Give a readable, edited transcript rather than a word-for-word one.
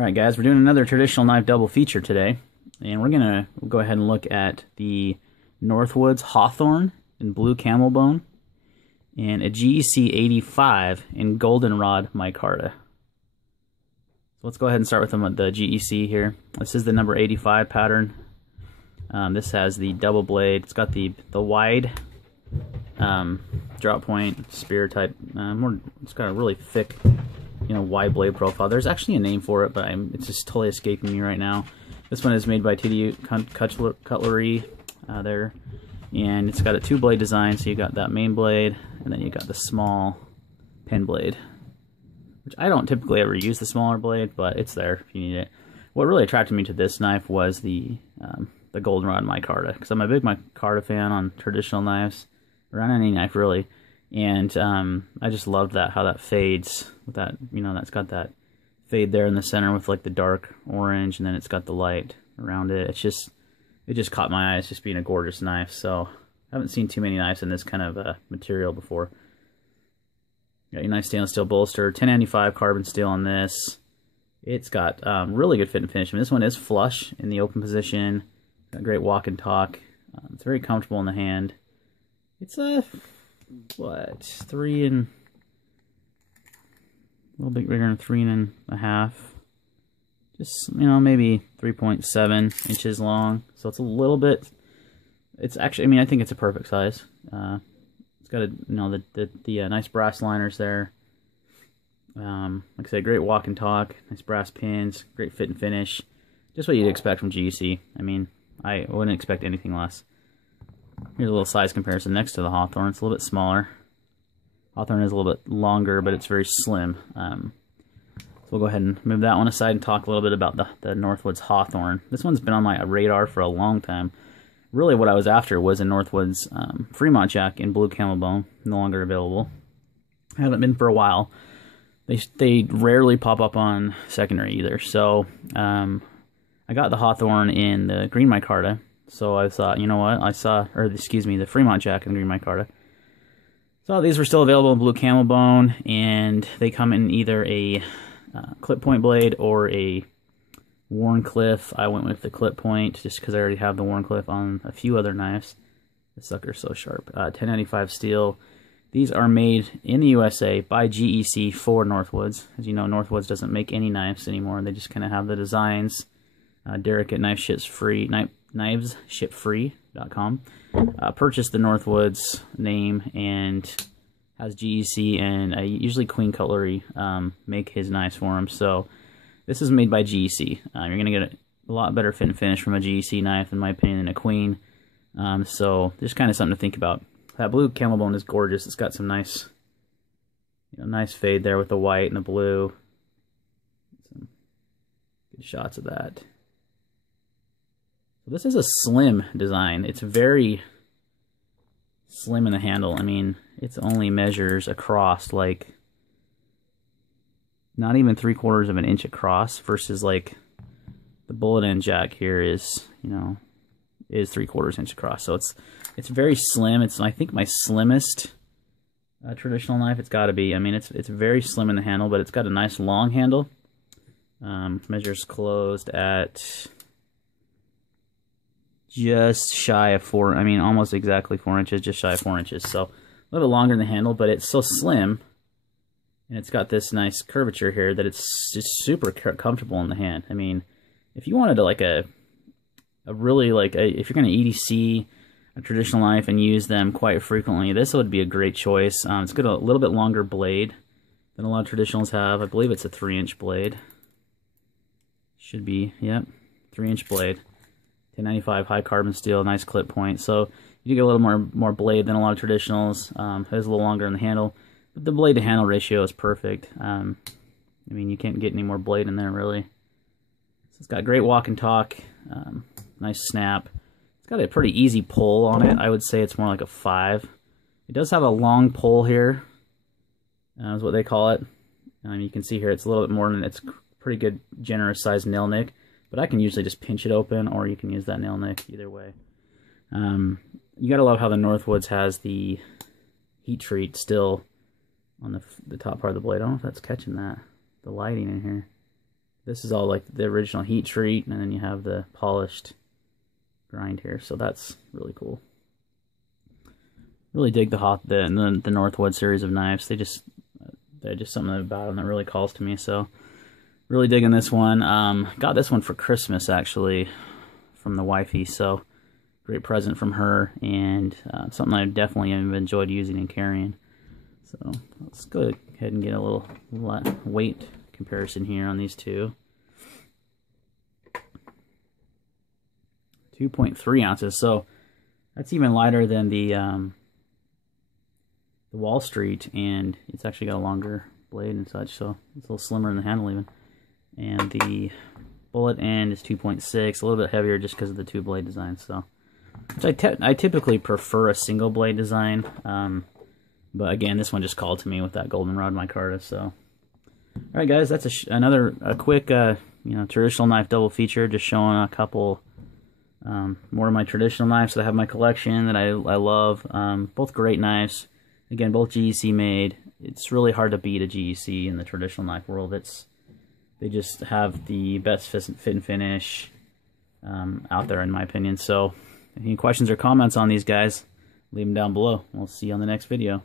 Alright guys, we're doing another traditional knife double feature today, and we're going to go ahead and look at the Northwoods Hawthorne in blue camel bone and a GEC 85 in goldenrod micarta. So let's go ahead and start with the GEC here. This is the number 85 pattern. This has the double blade. It's got the wide drop point spear type. It's got a really thick, wide blade profile. There's actually a name for it, but it's just totally escaping me right now. This one is made by TDU Cutlery there, and it's got a two-blade design. So you got that main blade, and then you got the small pen blade, which I don't typically ever use the smaller blade, but it's there if you need it. What really attracted me to this knife was the goldenrod micarta, because I'm a big micarta fan on traditional knives, or on any knife really. And I just loved how that fades with that, that's got that fade there in the center with like the dark orange, and then it's got the light around it. It just caught my eye as just being a gorgeous knife. So I haven't seen too many knives in this kind of material before. Got your nice stainless steel bolster, 1095 carbon steel on this. It's got really good fit and finish. I mean, this one is flush in the open position. Got great walk and talk. It's very comfortable in the hand. It's a a little bit bigger than 3.5, just maybe 3.7 inches long, so it's a little bit, it's actually, I think it's a perfect size. It's got the nice brass liners there, like I said, great walk and talk, nice brass pins, great fit and finish, just what you'd expect from GEC. I wouldn't expect anything less. Here's a little size comparison next to the Hawthorne. It's a little bit smaller. Hawthorne is a little bit longer, but it's very slim. So we'll go ahead and move that one aside and talk a little bit about the Northwoods Hawthorne. This one's been on my radar for a long time. Really what I was after was a Northwoods Fremont Jack in blue camel bone, no longer available. Haven't been for a while. They rarely pop up on secondary either. So I got the Hawthorne in the green micarta. So I thought, you know what, the Fremont Jack in green micarta. So these were still available in blue camel bone, and they come in either a clip point blade or a Wharncliffe. I went with the clip point just because I already have the Wharncliffe on a few other knives. This sucker's so sharp. 1095 steel. These are made in the USA by GEC for Northwoods. As you know, Northwoods doesn't make any knives anymore. They just kind of have the designs. Derek at kniveshipfree.com purchased the Northwoods name and has GEC and usually Queen Cutlery make his knives for him. So this is made by GEC. You're going to get a lot better fit and finish from a GEC knife, in my opinion, than a Queen. So just kind of something to think about. That blue camel bone is gorgeous. It's got some nice, nice fade there with the white and the blue. Some good shots of that. This is a slim design. It's very slim in the handle. It only measures across like not even 3/4 of an inch across, versus like the bullet end jack here is 3/4 inch across. So it's very slim. It's, I think, my slimmest traditional knife. It's got to be. It's very slim in the handle, but it's got a nice long handle. Measures closed at just shy of almost exactly 4 inches, just shy of 4 inches. So a little bit longer in the handle, but it's so slim, and it's got this nice curvature here that it's just super comfortable in the hand. If you wanted to if you're going to EDC a traditional knife and use them quite frequently, this would be a great choice. It's got a little bit longer blade than a lot of traditionals have. I believe it's a 3-inch blade. Should be, yep, 3-inch blade. 1095 high carbon steel, nice clip point. So you get a little more blade than a lot of traditionals. It is a little longer in the handle, but the blade to handle ratio is perfect. You can't get any more blade in there really. So it's got great walk and talk, nice snap. It's got a pretty easy pull on it. I would say it's more like a 5. It does have a long pull here, is what they call it. You can see here it's a little bit more than, it's pretty good generous sized nail nick. But I can usually just pinch it open, or you can use that nail nick, either way. You gotta love how the Northwoods has the heat treat still on the top part of the blade. I don't know if that's catching that, the lighting in here. This is all like the original heat treat, and then you have the polished grind here. So that's really cool. Really dig the Northwood series of knives. They're just something about them that really calls to me. So really digging this one. Got this one for Christmas actually from the wifey. So great present from her, and something I definitely have enjoyed using and carrying. So let's go ahead and get a little weight comparison here on these two. 2.3 ounces. So that's even lighter than the Wall Street, and it's actually got a longer blade and such, so it's a little slimmer in the handle even. And the bullet end is 2.6, a little bit heavier just because of the two blade design. So, which I typically prefer a single blade design, but again, this one just called to me with that goldenrod micarta. So, all right, guys, that's another quick traditional knife double feature, just showing a couple more of my traditional knives that I have in my collection that I love. Both great knives. Again, both GEC made. It's really hard to beat a GEC in the traditional knife world. They just have the best fit and finish out there, in my opinion. So, any questions or comments on these guys, leave them down below. We'll see you on the next video.